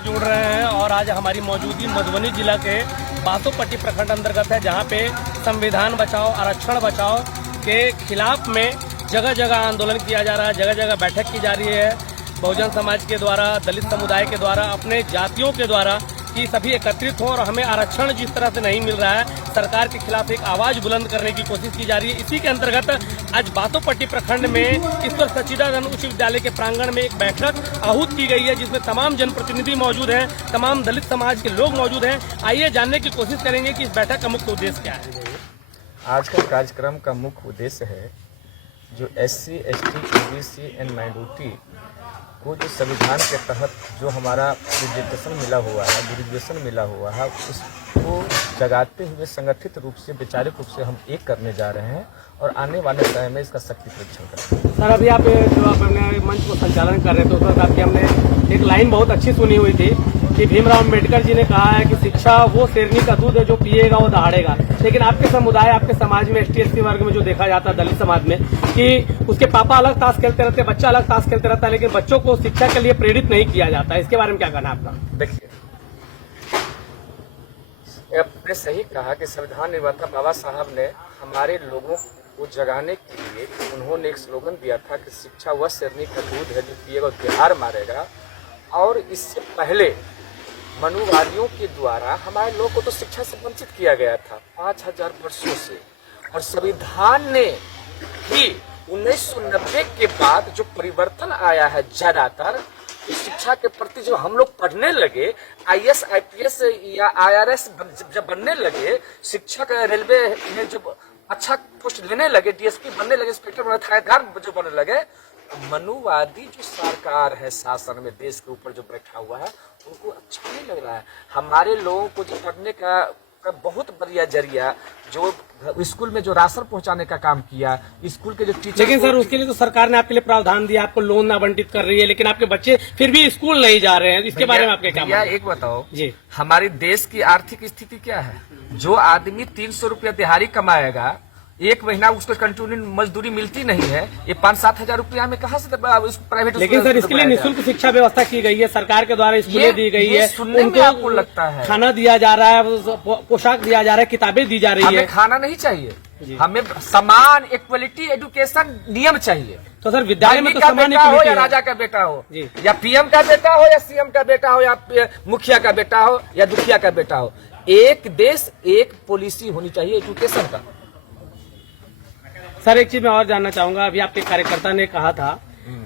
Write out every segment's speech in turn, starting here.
जुड़ रहे हैं और आज हमारी मौजूदगी मधुबनी जिला के बासोपट्टी प्रखंड अंतर्गत है, जहां पे संविधान बचाओ आरक्षण बचाओ के खिलाफ में जगह जगह आंदोलन किया जा रहा है, जगह जगह बैठक की जा रही है। बहुजन समाज के द्वारा, दलित समुदाय के द्वारा, अपने जातियों के द्वारा कि सभी एकत्रित हों और हमें आरक्षण जिस तरह से नहीं मिल रहा है, सरकार के खिलाफ एक आवाज बुलंद करने की कोशिश की जा रही है। इसी के अंतर्गत आज बासोपट्टी प्रखंड में ईश्वर सच्चिदानंद उच्च विद्यालय के प्रांगण में एक बैठक आहूत की गई है, जिसमें तमाम जनप्रतिनिधि मौजूद हैं, तमाम दलित समाज के लोग मौजूद हैं। आइए जानने की कोशिश करेंगे कि इस बैठक का मुख्य उद्देश्य क्या है। आज का कार्यक्रम का मुख्य उद्देश्य है जो SC, ST, OBC and minority को जो संविधान के तहत जो हमारा ग्रेजुएशन मिला हुआ है उसको जगाते हुए संगठित रूप से वैचारिक रूप से हम एक करने जा रहे हैं और आने वाले समय में इसका शक्ति परीक्षण करेंगे। सर, अभी आप जो अपने मंच को संचालन कर रहे थे उस वक्त आपकी हमने एक लाइन बहुत अच्छी सुनी हुई थी कि भीमराव अम्बेडकर जी ने कहा है कि शिक्षा वो शेरनी का दूध है जो पिएगा वो दहाड़ेगा। लेकिन आपके समुदाय, आपके समाज में ST, SC वर्ग में जो देखा जाता है दलित समाज में कि उसके पापा अलग ताश खेलते रहते हैं, बच्चा अलग ताश खेलते रहता है, लेकिन बच्चों को शिक्षा के लिए प्रेरित नहीं किया जाता है। इसके बारे में क्या कहना है आपका? देखिए, आपने सही कहा कि संविधान निर्माता बाबा साहब ने हमारे लोगों को जगाने के लिए उन्होंने एक स्लोगन दिया था कि शिक्षा वह शेरनी का दूध है जो पिएगा और तिहार मारेगा। और इससे पहले मनुवादियों के द्वारा हमारे लोगों को तो शिक्षा से वंचित किया गया था 5000 वर्षों से। और संविधान ने ही 1990 के बाद जो परिवर्तन आया है, ज्यादातर शिक्षा के प्रति जब हम लोग पढ़ने लगे, IAS, IPS या IRS जब बनने लगे, शिक्षक रेलवे में जब अच्छा पोस्ट लेने लगे, DSP बनने लगे, इंस्पेक्टर थानेदार जो बनने लगे, मनुवादी जो सरकार है शासन में देश के ऊपर जो बैठा हुआ है उनको अच्छा नहीं लग रहा है। हमारे लोगों को जो पढ़ने का बहुत बढ़िया जरिया जो स्कूल में जो राशन पहुंचाने का काम किया, स्कूल के जो टीचर, लेकिन सर उसके लिए तो सरकार ने आपके लिए प्रावधान दिया, आपको लोन आवंटित कर रही है, लेकिन आपके बच्चे फिर भी स्कूल नहीं जा रहे हैं। इसके बारे में आपके क्या मानना है? एक बताओ जी, हमारे देश की आर्थिक स्थिति क्या है? जो आदमी 300 रुपया दिहाड़ी कमाएगा, एक महीना उसको कंटिन्यू मजदूरी मिलती नहीं है, ये 5-7 हजार रुपया में कहाँ से प्राइवेट? लेकिन सर इसके लिए निःशुल्क शिक्षा व्यवस्था की गई है, सरकार के द्वारा स्कूलें दी गई है, उनको आपको लगता है खाना दिया जा रहा है, पोशाक दिया जा रहा है, किताबें दी जा रही है। हमें खाना नहीं चाहिए, हमें समान इक्वलिटी एजुकेशन नियम चाहिए। तो सर विद्यालय में तो समान हो या राजा का बेटा हो, या PM का बेटा हो या CM का बेटा हो, या मुखिया का बेटा हो या दुखिया का बेटा हो, एक देश एक पॉलिसी होनी चाहिए एजुकेशन का। सर एक चीज मैं और जानना चाहूंगा, अभी आपके कार्यकर्ता ने कहा था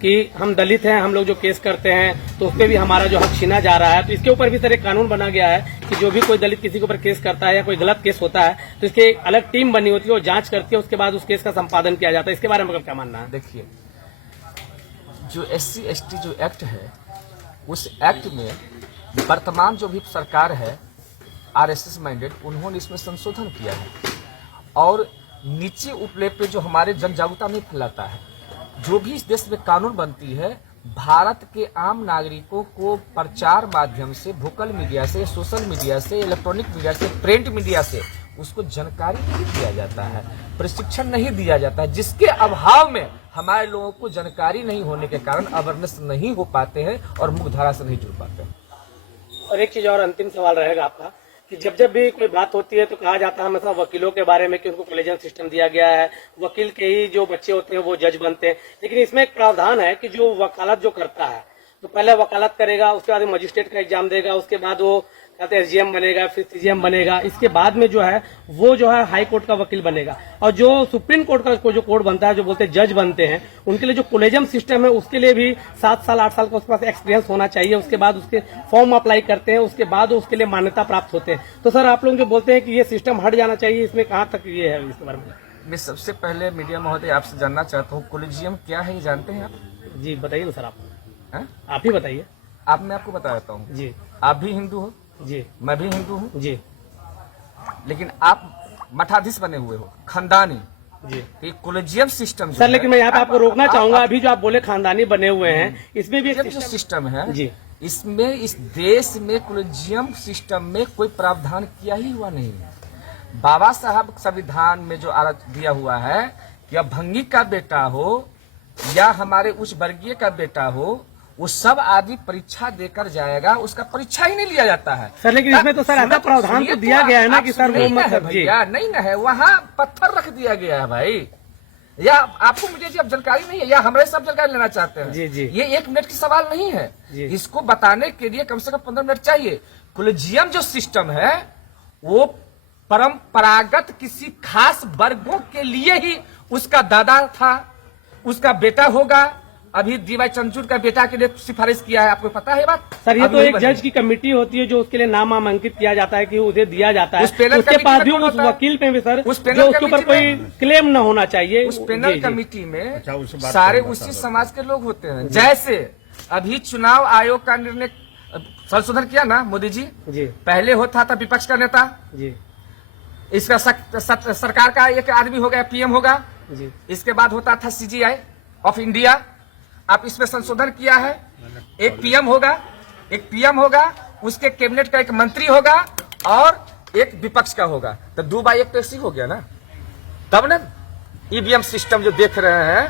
कि हम दलित हैं, हम लोग जो केस करते हैं तो उस पर भी हमारा जो हक छीना जा रहा है, तो इसके ऊपर भी सर एक कानून बना गया है कि जो भी कोई दलित किसी के ऊपर केस करता है या कोई गलत केस होता है तो इसके एक अलग टीम बनी होती है, वो जांच करती है, उसके बाद उस केस का संपादन किया जाता है। इसके बारे में क्या मानना है? देखिए, जो SC, ST जो एक्ट है, उस एक्ट में वर्तमान जो भी सरकार है RSS माइंडेड, उन्होंने इसमें संशोधन किया है और नीचे उपले पे जो हमारे जन जागरूकता में फैलाता है। जो भी इस देश में कानून बनती है, भारत के आम नागरिकों को प्रचार माध्यम से, वोकल मीडिया से, सोशल मीडिया से, इलेक्ट्रॉनिक मीडिया से, प्रिंट मीडिया से उसको जानकारी नहीं दिया जाता है, प्रशिक्षण नहीं दिया जाता है, जिसके अभाव में हमारे लोगों को जानकारी नहीं होने के कारण अवेयरनेस नहीं हो पाते हैं और मुख्यधारा से नहीं जुड़ पाते हैं। और एक चीज और अंतिम सवाल रहेगा आपका कि जब भी कोई बात होती है तो कहा जाता है हमेशा वकीलों के बारे में कि उनको कॉलेजियम सिस्टम दिया गया है, वकील के ही जो बच्चे होते हैं वो जज बनते हैं। लेकिन इसमें एक प्रावधान है कि जो वकालत जो करता है तो पहले वकालत करेगा, उसके बाद मजिस्ट्रेट का एग्जाम देगा, उसके बाद वो कहते हैं SGM बनेगा, फिर CGM बनेगा, इसके बाद में जो है वो जो है हाई कोर्ट का वकील बनेगा। और जो सुप्रीम कोर्ट का जो कोर्ट बनता है, जो बोलते हैं जज बनते हैं, उनके लिए जो कॉलेजियम सिस्टम है उसके लिए भी 7 साल 8 साल का उसके पास एक्सपीरियंस होना चाहिए। उसके बाद उसके फॉर्म अप्लाई करते हैं, उसके बाद उसके लिए मान्यता प्राप्त होते हैं। तो सर आप लोग जो बोलते हैं कि ये सिस्टम हट जाना चाहिए, इसमें कहाँ तक ये है? इसके बारे में मैं सबसे पहले मीडिया महोदय आपसे जानना चाहता हूँ, कॉलेजियम क्या है ये जानते हैं आप? जी बताइए ना सर, आप ही बताइए। मैं आपको बता देता हूँ जी। आप भी हिंदू हो जी, मैं भी हिंदू हूँ जी, लेकिन आप मठाधीश बने हुए हो, खानदानी जी। कॉलेजियम सिस्टम सर लेकिन मैं यहाँ पे आपको रोकना चाहूंगा, अभी जो आप बोले खानदानी बने हुए हैं, इसमें भी एक जो सिस्टम है जी, इसमें इस देश में कॉलेजियम सिस्टम में कोई प्रावधान किया ही हुआ नहीं है। बाबा साहब संविधान में जो दिया हुआ है कि अब भंगी का बेटा हो या हमारे उच्च वर्गीय का बेटा हो, वो सब आदमी परीक्षा देकर जाएगा, उसका परीक्षा ही नहीं लिया जाता है सर। लेकिन इसमें तो सर ऐसा प्रावधान तो दिया गया है ना कि सर वो मतलब भैया नहीं ना है, वहाँ पत्थर रख दिया गया है भाई। या आपको मुझे जी अब जानकारी नहीं है या हमारे सब जानकारी लेना चाहते हैं? जी जी, ये 1 मिनट की सवाल नहीं है, इसको बताने के लिए कम से कम 15 मिनट चाहिए। कॉलेजियम जो सिस्टम है वो परंपरागत किसी खास वर्गों के लिए ही, उसका दादा था, उसका बेटा होगा, अभी डीवाई चंद्रचूड़ का बेटा के लिए सिफारिश किया है, आपको पता है बात? सर ये तो एक जज की कमेटी होती है जो उसके लिए नाम नामांकित किया जाता है कि उसे दिया जाता है, उसके बाद भी उस वकील पे भी सर जो उसके ऊपर कोई क्लेम न होना चाहिए। उस पैनल कमेटी में सारे उसी समाज के लोग होते हैं। जैसे अभी चुनाव आयोग का निर्णय संशोधन किया ना मोदी जी, पहले होता था विपक्ष का नेता जी, इसका सरकार का एक आदमी हो गया पीएम होगा जी, इसके बाद होता था सीजीआई ऑफ इंडिया। आप इसमें संशोधन किया है, एक पीएम होगा, उसके कैबिनेट का एक मंत्री होगा और एक विपक्ष का होगा, तो 2x1 तो ऐसी हो गया ना। तब ना ईवीएम सिस्टम जो देख रहे हैं,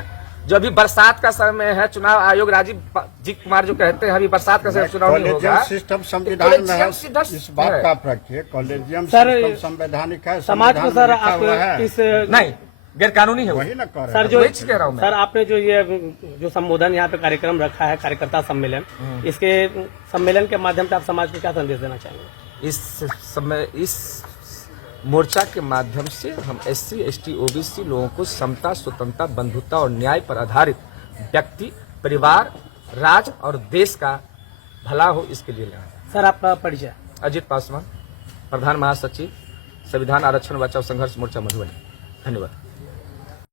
जो अभी बरसात का समय है, चुनाव आयोग राजीव जी कुमार जो कहते हैं अभी बरसात का समय चुनाव नहीं होगा, सिस्टम संविधान में है, इस बात का आप रखिए। कॉलेजियम सिस्टम संवैधानिक है, समाज को सर आप इस नहीं गैर कानूनी है वही ना कर सर। जो कह रहा हूँ सर आपने जो ये जो संबोधन यहाँ पे कार्यक्रम रखा है, कार्यकर्ता सम्मेलन, इसके सम्मेलन के माध्यम से आप समाज को क्या संदेश देना चाहेंगे? इस मोर्चा के माध्यम से हम SC, ST, OBC लोगों को समता, स्वतंत्रता, बंधुता और न्याय पर आधारित व्यक्ति, परिवार, राज्य और देश का भला हो, इसके लिए लड़ा। सर आपका परिचय? अजित पासवान, प्रधान महासचिव, संविधान आरक्षण बचाओ संघर्ष मोर्चा मधुबनी। धन्यवाद।